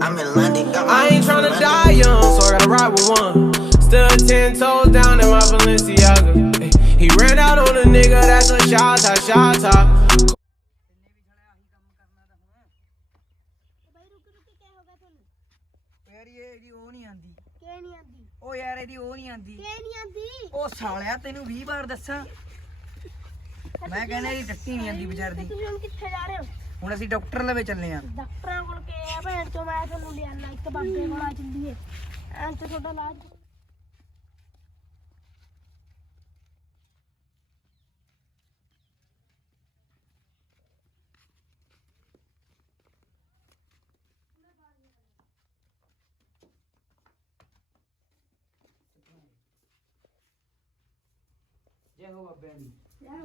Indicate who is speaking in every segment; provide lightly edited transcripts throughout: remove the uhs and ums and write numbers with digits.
Speaker 1: I'm in London, got my
Speaker 2: I ain't tryna die young, so I gotta ride with one. Still 10 toes down in my Balenciaga. Ay, he ran out on a nigga, that's a shot top, shot top.
Speaker 3: ਯਾਰ ਇਹਦੀ ਉਹ ਨਹੀਂ ਆਂਦੀ ਕਿ ਨਹੀਂ ਆਂਦੀ ਉਹ ਯਾਰ ਇਹਦੀ ਉਹ ਨਹੀਂ ਆਂਦੀ ਕਿ ਨਹੀਂ ਆਂਦੀ ਉਹ ਸਾਲਿਆ ਤੈਨੂੰ 20 ਵਾਰ ਦੱਸਾਂ ਮੈਂ ਕਹਿੰਦਾ ਇਹਦੀ ਟੱਟੀ ਨਹੀਂ ਆਂਦੀ ਵਿਚਾਰ ਦੀ
Speaker 4: ਤੁਸੀਂ ਹੁਣ ਕਿੱਥੇ ਜਾ ਰਹੇ ਹੋ
Speaker 3: ਹੁਣ ਅਸੀਂ ਡਾਕਟਰ ਲਵੇ ਚੱਲੇ ਆ
Speaker 4: ਡਾਕਟਰਾਂ ਕੋਲ ਕੇ ਆ ਭੈਣ ਚੋ ਮੈਂ ਤੁਹਾਨੂੰ ਲਿਆਣਾ ਇੱਕ ਬਾਬੇ ਕੋਲ ਆ ਚੱਲੀਏ ਐਂ ਤੇ ਤੁਹਾਡਾ ਇਲਾਜ
Speaker 3: ਜੈ ਹੋ ਬਾਬਿਆਂ ਦੀ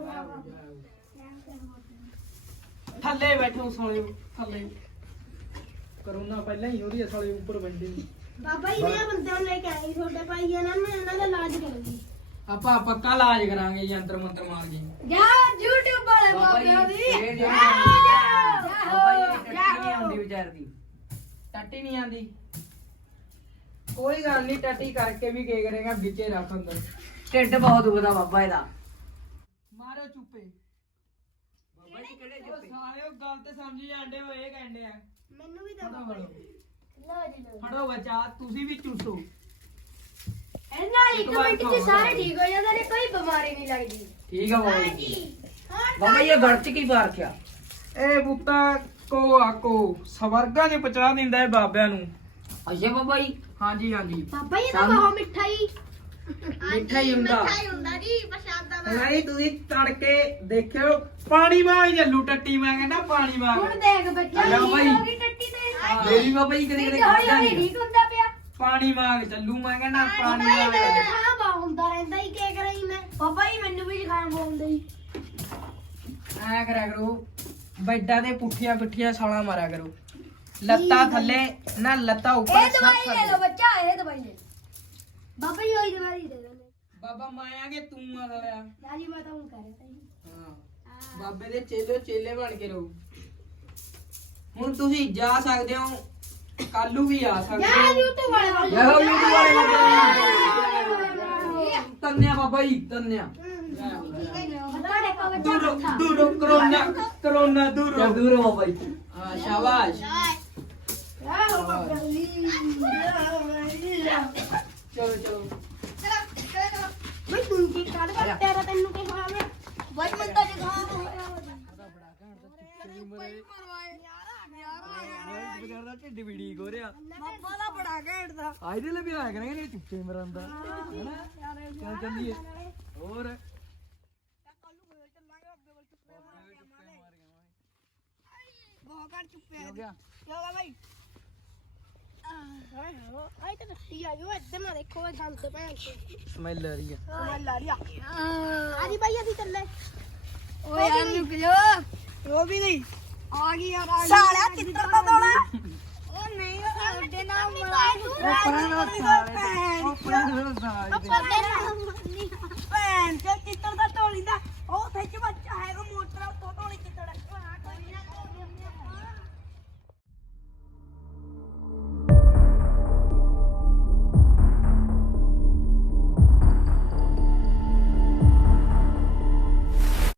Speaker 5: ਥੱਲੇ ਬੈਠੋ ਸਾਲੇ ਥੱਲੇ ਕਰੋਨਾ ਪਹਿਲਾਂ ਹੀ ਉਹਦੀ ਸਾਲੇ ਉੱਪਰ ਬੰਦੇ
Speaker 4: ਬਾਬਾ ਜੀ ਨੇ ਬੰਦੇ ਨੂੰ ਲੈ ਕੇ ਆਈ ਤੁਹਾਡੇ ਭਾਈ ਇਹਨਾਂ ਨੇ ਇਹਨਾਂ ਦਾ ਇਲਾਜ ਕਰੂੰਗੀ
Speaker 5: ਆਪਾਂ ਪੱਕਾ ਇਲਾਜ ਕਰਾਂਗੇ ਯੰਤਰ ਮੰਤਰ ਮਾਰ ਕੇ
Speaker 4: ਜਾ YouTube ਵਾਲੇ ਬਾਬੇ ਦੀ
Speaker 3: ਟੱਟੀ ਆਉਂਦੀ ਵਿਚਾਰ ਦੀ
Speaker 5: ਟੱਟੀ ਨਹੀਂ ਆਂਦੀ ਕੋਈ ਗੱਲ ਨਹੀਂ ਟੱਟੀ ਕਰਕੇ ਵੀ ਕੀ ਕਰੇਗਾ ਵਿੱਚੇ ਰੱਖ ਅੰਦਰ
Speaker 3: ਢਿੱਡ ਬਹੁਤ ਦੁਖਦਾ ਬਾਬਾ ਇਹਦਾ
Speaker 5: ਮਾਰੋ ਚੁੱਪੇ
Speaker 3: ਬਾਬਾ ਜੀ ਕਿਹੜੇ
Speaker 5: ਉਹ ਸਾਲੇ ਉਹ ਗੱਲ ਤੇ ਸਮਝੀ ਜਾਂਦੇ ਹੋ ਇਹ ਕਹਿੰਦੇ ਆ
Speaker 4: ਮੈਨੂੰ ਵੀ
Speaker 5: ਫੜੋ
Speaker 4: ਦੱਸੋ
Speaker 5: ਫੜੋ
Speaker 4: ਲਓ ਜੀ ਲਓ
Speaker 5: ਫੜੋ ਬੱਚਾ ਤੁਸੀਂ ਵੀ ਚੂਸੋ
Speaker 4: ਇਹਨਾਂ ਇੱਕ ਮਿੰਟ ਚ ਸਾਰੇ ਠੀਕ ਹੋ ਜਾਂਦੇ ਨੇ ਕੋਈ ਬਿਮਾਰੀ ਨਹੀਂ ਲੱਗਦੀ
Speaker 3: ਠੀਕ ਆ ਬਾਬਾ ਜੀ
Speaker 4: ਹਾਂ
Speaker 3: ਬਾਬਾ ਇਹ ਘਰ ਚ ਕੀ ਪਾ ਰੱਖਿਆ
Speaker 5: ਇਹ ਬੁੱਤਾ ਕੋ ਆਕੋ ਸਵਰਗਾਂ ਦੇ ਪਹੁੰਚਾ ਦਿੰਦਾ ਹੈ ਬਾਬਿਆਂ ਨੂੰ
Speaker 3: ਅੱਛਾ ਬਾਬਾ ਜੀ
Speaker 5: ਹਾਂਜੀ ਹਾਂਜੀ
Speaker 4: ਬਾਬਾ ਜੀ ਤਾਂ ਬਹੁਤ ਮਿੱਠਾ ਹੀ
Speaker 5: ਮਿੱਠਾ ਹੀ ਹੁੰਦਾ
Speaker 4: ਮਿੱਠਾ ਹੀ ਹੁੰਦਾ ਜੀ ਪ੍ਰਸ਼ਾਦਾ ਦਾ
Speaker 5: ਨਹੀਂ ਤੁਸੀਂ ਤੜਕੇ ਦੇਖਿਓ ਪਾਣੀ ਵਾਂਗ ਚੱਲੂ ਟੱਟੀ ਮੈਂ ਕਹਿੰਦਾ ਪਾਣੀ ਵਾਂਗ
Speaker 4: ਹੁਣ ਦੇਖ ਬੱਚਾ
Speaker 3: ਆਜਾ ਬਾਬਾ ਜੀ।
Speaker 4: ਹੋ ਗਈ ਟੱਟੀ ਤੇ
Speaker 3: ਮੇਰੀ ਬਾਬਾ ਜੀ ਕਦੇ ਕਦੇ
Speaker 4: ਹੌਲੀ
Speaker 3: ਖਾਦਾ
Speaker 4: ਹੌਲੀ
Speaker 3: ਨਹੀਂ
Speaker 4: ਠੀਕ ਹੁੰਦਾ ਪਿਆ
Speaker 5: ਪਾਣੀ ਵਾਂਗ ਚੱਲੂ ਮੈਂ ਕਹਿੰਦਾ ਪਾਣੀ
Speaker 4: ਬਾਬਾ ਜੀ
Speaker 5: ਵਾਂਗ
Speaker 4: ਮੇਰੇ ਖਾਣਾ ਬਾ ਹੁੰਦਾ ਰਹਿੰਦਾ ਹੀ ਕੀ ਕਰਾਂ ਮੈਂ ਬਾਬਾ ਜੀ ਮੈਨੂੰ ਵੀ ਖਾਣਾ ਬੋਲਦੇ ਹੀ
Speaker 5: ਐ ਕਰਿਆ ਕਰੋ ਬੈਡਾਂ ਤੇ ਪੁੱਠੀਆਂ ਪਿੱਠੀਆਂ ਛਾਲਾਂ ਮਾਰਿਆ ਕਰੋ ਲੱਤਾਂ ਥੱਲੇ ਨਾ ਲੱਤਾਂ ਉੱਪਰ
Speaker 4: ਇਹ
Speaker 5: ਸਭ
Speaker 4: ਦਵਾਈ ਲੈ
Speaker 5: ਥੱਲੇ।
Speaker 4: ਲਓ ਬੱਚਾ ਇਹ ਦਵਾਈ ਲੈ ਬਾਬਾ ਜੀ ਉਹੀ ਦਵਾਈ ਦੇ ਦੋ
Speaker 5: ਬਾਬਾ ਮਾਇਆਗੇ ਤੂੰ ਆ ਲੜਿਆ
Speaker 4: ਰਾਜੀ ਮੈਂ ਤਾਂ ਹੁਣ ਕਰ ਰਿਹਾ
Speaker 5: ਹਾਂ ਬਾਬੇ ਦੇ ਚੇਲੇ ਬਣ ਕੇ ਰਹੋ ਹੁਣ ਤੁਸੀਂ ਜਾ ਸਕਦੇ ਹੋ ਕੱਲੂ ਵੀ ਆ ਸਕਦੇ
Speaker 4: ਯਾ
Speaker 5: ਹੋ
Speaker 4: YouTube ਵਾਲੇ ਬਾਬਾ
Speaker 3: ਯਾ YouTube ਵਾਲੇ
Speaker 5: ਤੰਨਿਆ ਬਾਬਾ ਜੀ ਤੰਨਿਆ
Speaker 4: ਤੁਹਾਡੇ ਕੋ ਬੱਚਾ
Speaker 5: ਦੂਰੋ
Speaker 4: ਮੱਥਾ
Speaker 5: ਦੂਰੋ ਕਰੋਨਾ ਦੂਰੋ
Speaker 3: ਦੂਰ ਹੋ ਬਾਬਾ ਜੀ
Speaker 5: ਹਾਂ ਸ਼ਾਬਾਸ਼
Speaker 4: ਯਾ ਹੋ ਬਾਬਾ ਜੀ
Speaker 5: ਚਲੋ ਚਲੋ
Speaker 4: ਮੈਂ ਤੂੰ ਕੀ ਕਰ ਤੇਰਾ ਤੈਨੂੰ ਕੀ ਹੋਇਆ ਮੈਂ ਬਾਈ ਮੈਂ ਤਾਂ ਜਗਾਂ ਹੋਇਆ
Speaker 3: ਬਗਰਦਾ ਢਿੱਡ ਵੀੜੀ ਗੋਰਿਆ
Speaker 4: ਬਾਬਾ ਦਾ ਬੜਾ ਘੈਂਟ ਦਾ
Speaker 3: ਆਈ ਦੇ ਲਈ ਆਇਆ ਕਰਾਂਗੇ ਚੁੱਪੇ ਮਰਨ ਦਾ ਹੈਨਾ ਚੱਲ ਚੱਲੀਏ ਹੋਰ
Speaker 4: ਬਹੁਤ ਘਰ ਚੁੱਪਿਆ
Speaker 3: ਹੋ ਗਿਆ
Speaker 4: ਕਿਉਂ ਬਾਈ ਆਈ ਤਾਂ ਟੱਟੀ ਆ ਜੋ ਇੱਧਰ ਨਾ ਦੇਖੋ ਇਹ ਗੰਦ ਭੈਣ ਤੇ
Speaker 3: ਸਮੈਲ ਆ ਰਹੀ ਆ
Speaker 4: ਮੈਂ ਲਾ ਲਿਆ ਆਜੀ ਬਾਈ ਅਸੀਂ ਚੱਲੇ ਓਏ ਯਾਰ ਰੁਕ ਜਾ ਉਹ ਵੀ ਨਹੀਂ ਆ ਗਈ ਯਾਰ ਆ ਗਈ ਸਾਲਿਆ ਕਿੱਧਰ ਦਾ ਦੋਣਾ ਉਹ ਨਹੀਂ ਸਾਡੇ ਨਾਲ ਭੈਣ ਤੇ ਚਿੱਤਰ ਦਾ ਢੋਲੀ ਦਾ ਉਹ ਸੱਚ ਬੱਚਾ ਹੈਗਾ ਮੋਟਰ ਤੋਂ